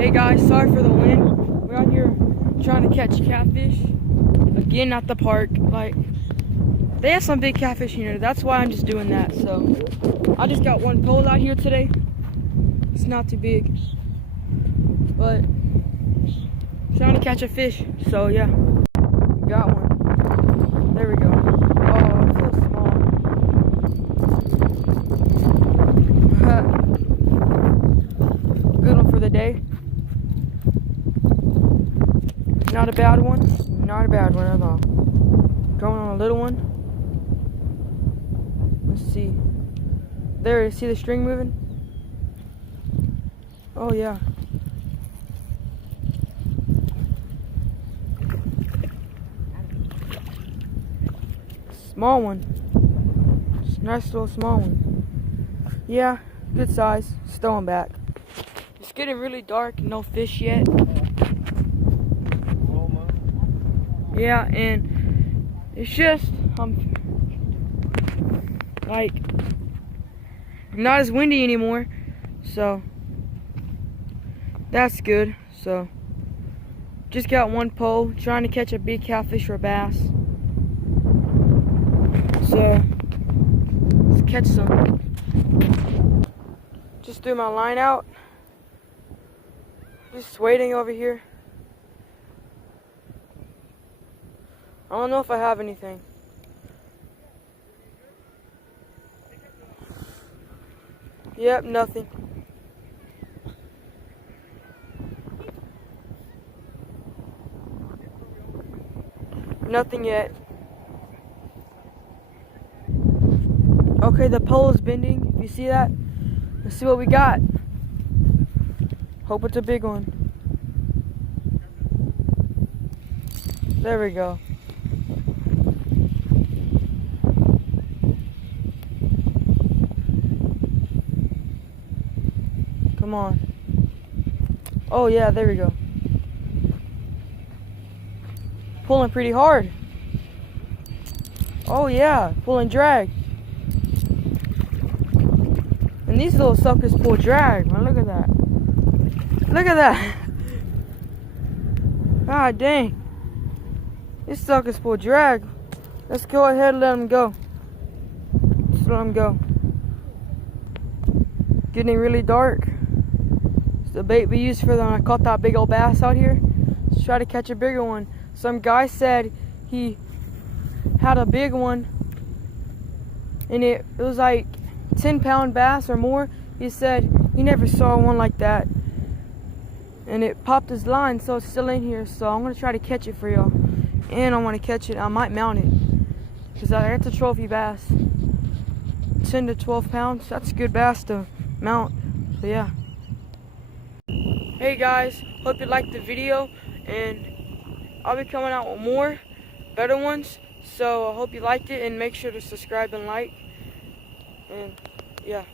Hey guys, sorry for the wind. We're out here trying to catch catfish. Again at the park. Like, they have some big catfish here. That's why I'm just doing that. So I just got one pole out here today. It's not too big, but trying to catch a fish. So yeah, got one. There we go. Oh, it's so small. Good one for the day. Not a bad one. Not a bad one at all. Going on a little one. Let's see. There, see the string moving? Oh yeah. Small one. Nice little small one. Yeah, good size. Just throwing back. It's getting really dark. No fish yet. Yeah, and it's just like not as windy anymore, so that's good. So just got one pole, trying to catch a big catfish or bass. So let's catch some. Just threw my line out. Just waiting over here. I don't know if I have anything. Yep, nothing. Nothing yet. Okay, the pole is bending. If you see that, let's see what we got. Hope it's a big one. There we go. Come on. Oh yeah, there we go. Pulling pretty hard. Oh yeah, pulling drag. And these little suckers pull drag, man. Look at that. Look at that. God dang. These suckers pull drag. Let's go ahead and let them go. Just let them go. Getting really dark. It's the bait we used for when I caught that big old bass out here. Let's try to catch a bigger one. Some guy said he had a big one, and it was like 10-pound bass or more. He said he never saw one like that, and it popped his line, so it's still in here. So I'm gonna try to catch it for y'all, and I want to catch it. I might mount it because that's a trophy bass. 10 to 12 pounds. That's a good bass to mount. So yeah. Hey guys, hope you liked the video, and I'll be coming out with more better ones. So I hope you liked it, and make sure to subscribe and like. And yeah.